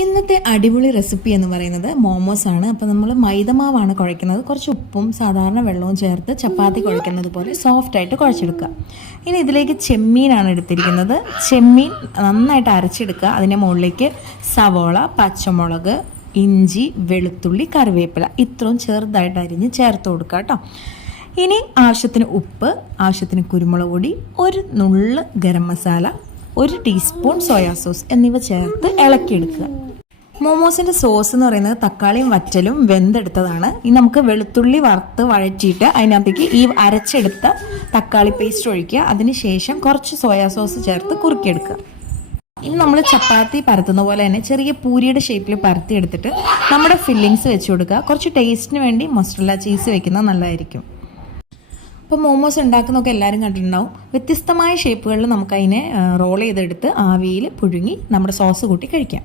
ഇന്നത്തെ അടിപൊളി റെസിപ്പി എന്ന് പറയുന്നത് മോമോസ് ആണ്. അപ്പോൾ നമ്മൾ മൈദമാവാണ് കുഴയ്ക്കുന്നത്. കുറച്ച് ഉപ്പും സാധാരണ വെള്ളവും ചേർത്ത് ചപ്പാത്തി കുഴയ്ക്കുന്നത് പോലെ സോഫ്റ്റായിട്ട് കുഴച്ചെടുക്കുക. ഇനി ഇതിലേക്ക് ചെമ്മീനാണ് എടുത്തിരിക്കുന്നത്. ചെമ്മീൻ നന്നായിട്ട് അരച്ചെടുക്കുക. അതിൻ്റെ മുകളിലേക്ക് സവോള, പച്ചമുളക്, ഇഞ്ചി, വെളുത്തുള്ളി, കറിവേപ്പില ഇത്രയും ചെറുതായിട്ട് അരിഞ്ഞ് ചേർത്ത് കൊടുക്കുക കേട്ടോ. ഇനി ആവശ്യത്തിന് ഉപ്പ്, ആവശ്യത്തിന് കുരുമുളക് പൊടി, ഒരു നുള്ള് garam masala, 1 teaspoon soya sauce എന്നിവ ചേർത്ത് ഇളക്കിയെടുക്കുക. മോമോസിൻ്റെ സോസ് എന്ന് പറയുന്നത് തക്കാളിയും വറ്റലും വെന്തെടുത്തതാണ്. ഇനി നമുക്ക് വെളുത്തുള്ളി വറുത്ത് വഴറ്റിയിട്ട് അതിനകത്തേക്ക് ഈ അരച്ചെടുത്ത തക്കാളി പേസ്റ്റ് ഒഴിക്കുക. അതിനുശേഷം കുറച്ച് സോയാ സോസ് ചേർത്ത് കുറുക്കിയെടുക്കുക. ഇനി നമ്മൾ ചപ്പാത്തി പരത്തുന്ന പോലെ തന്നെ ചെറിയ പൂരിയുടെ ഷേപ്പിൽ പരത്തിയെടുത്തിട്ട് നമ്മുടെ ഫില്ലിങ്സ് വെച്ച് കൊടുക്കുക. കുറച്ച് ടേസ്റ്റിന് വേണ്ടി മൊസറല്ല ചീസ് വെക്കുന്നത് നല്ലതായിരിക്കും. അപ്പോൾ മോമോസ് ഉണ്ടാക്കുന്നതൊക്കെ എല്ലാവരും കണ്ടിട്ടുണ്ടാവും. വ്യത്യസ്തമായ ഷേപ്പുകളിൽ നമുക്കതിനെ റോൾ ചെയ്തെടുത്ത് ആവിയിൽ പുഴുങ്ങി നമ്മുടെ സോസ് കൂട്ടി കഴിക്കാം.